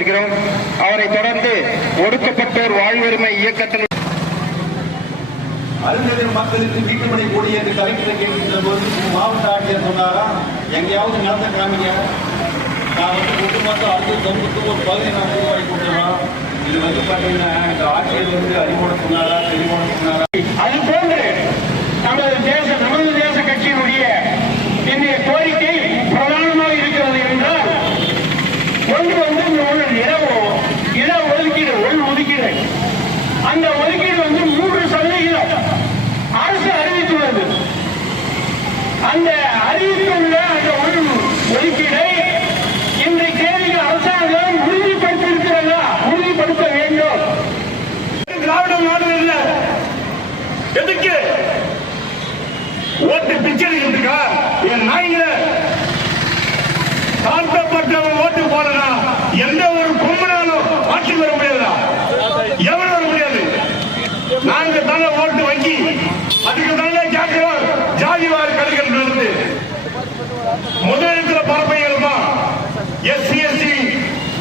கொள்கிறோம். அவரை தொடர்ந்து ஒடுக்கப்பட்டோர் வாழ்வுரிமை இயக்கத்தில் அருந்ததிர் மக்களுக்கு வீட்டுமனை கூடிய என்று கலெக்டரை கேட்கின்ற போது மாவட்ட ஆட்சியர் சொன்னாரா எங்கேயாவது நடந்த காமிங்க. நான் வந்து ஒட்டுமொத்த அடுத்த தொகுப்புக்கு ஒரு பகுதியை நான் உருவாக்கி கொடுத்துறோம் இது வந்து பார்த்தீங்கன்னா இந்த ஆட்சியர் வந்து அறிமுகம் சொன்னாரா தெரிமுக சொன்னாரா? அந்த ஒதுக்கீடு வந்து மூன்று சதவிகிதம் அரசு அறிவித்துள்ளது அந்த அறிவித்துள்ள அந்த ஒரு ஒதுக்கீடை இன்றைய தேதியில் அரசாங்கம் உறுதிப்படுத்தியிருக்கிறதா? உறுதிப்படுத்த வேண்டும். திராவிட மாடல் இல்லை எதுக்கு ஓட்டு பிச்சை இருக்கா? என் நாய்ங்க தாழ்த்தப்பட்டவன் ஓட்டு போடனா எந்த ஒரு பொம்மனாலும் ஆட்சி வர முடியாதா?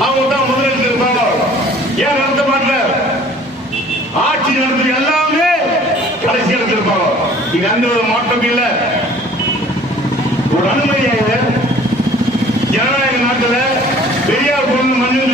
அவங்க தான் முதலிடத்தில் இருப்பாங்க. ஏன் நடத்த மாட்டார் ஆட்சி நடத்துறது எல்லாமே கடைசி எடுத்திருப்பாங்க இருப்பாங்க. இது எந்த ஒரு மாற்றம் இல்ல. ஒரு அனுமதியாக ஜனநாயக நாட்டுல பெரியார் பொண்ணு மஞ்சள்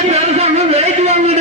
ప్రజాస్వామ్యం రైతులు